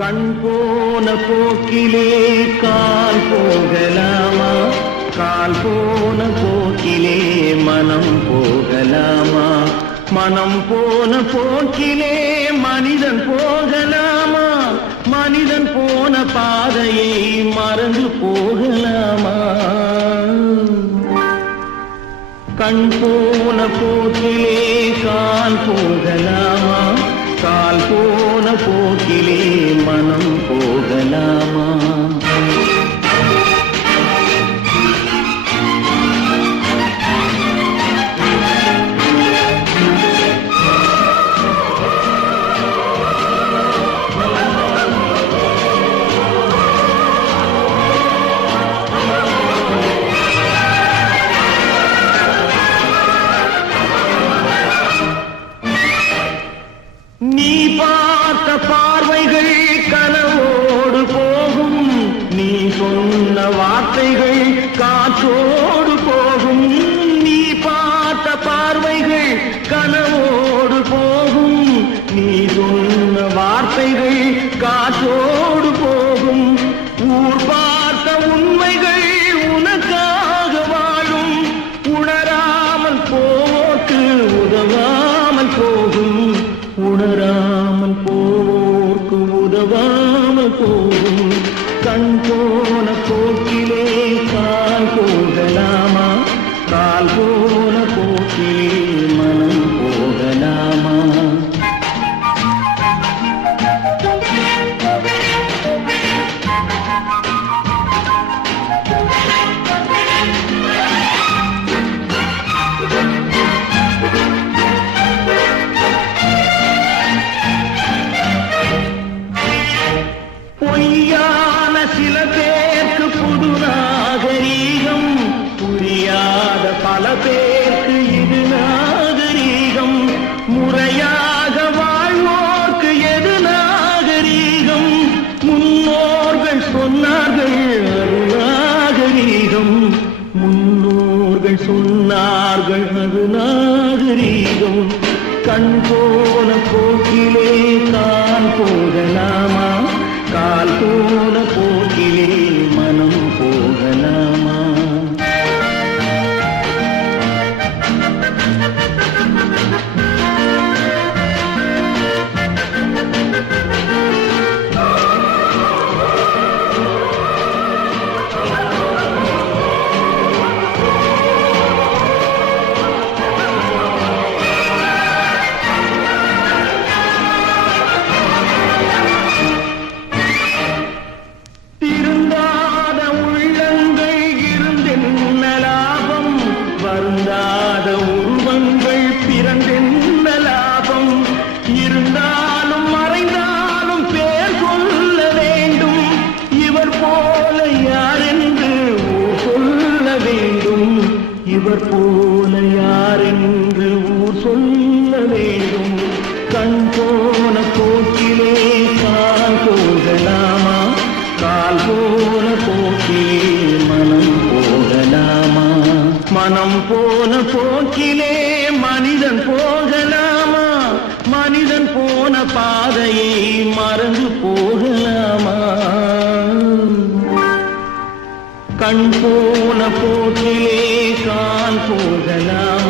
கண் போன போக்கிலே கால் போகலாமா? கால் போன போக்கிலே மனம் போகலாமா? மனம் போன போக்கிலே மனிதன் போகலாமா? மனிதன் போன பாதையை மறந்து போகலாமா? கண் போன போக்கிலே கால் போகலாமா? கால் போன போக்கிலே மனம் போகலாமா? நீ பார்த்த பார்வைகள் கனவோடு போகும், நீ சொன்ன வார்த்தைகள் காற்றோடு போகும். நீ பார்த்த பார்வைகள் கனவோடு போகும், நீ சொன்ன வார்த்தைகள் காற்றோடு போகும். ஊர் பார்த்த உண்மைகள் உனக்காக வாழும், உணராமல் போக்கு உதவாமல் போகும். உணராமல் போர்க்கு உதவாமல் போகும். கண் போன போக்கிலே கால் போகலாமா? கால் போன போக்கிலே மனம் போகலாமா? பொய்யான சில பேருக்கு புது நாகரீகம், புரியாத பல பேருக்கு இது நாகரீகம். முறையாக வாழ்வோர்க்கு எது நாகரீகம்? முன்னோர்கள் சொன்னார்கள் அது நாகரீகம். முன்னோர்கள் சொன்னார்கள் அது நாகரீகம். கண் போன போக்கிலே கால் போகலாமா? கால் போன போக்கிலே மனம் போகலாமா? வருந்தாத உருவங்கள் பிறந்தென்ன லாபம்? இருந்தாலும் மறைந்தாலும் பேர் சொல்ல வேண்டும். இவர் போல யார் என்று ஊர் சொல்ல வேண்டும். இவர் போல யார் என்று ஊர் சொல்ல வேண்டும். கண் போன போக்கிலே கால் போகலாமா? கால் போன போக்கிலே மனம் போகலாமா? மனம் போன போக்கிலே மனிதன் போகலாமா? மனிதன் போன பாதையை மறந்து போகலாமா? கண் போன போக்கிலே கால் போகலாமா?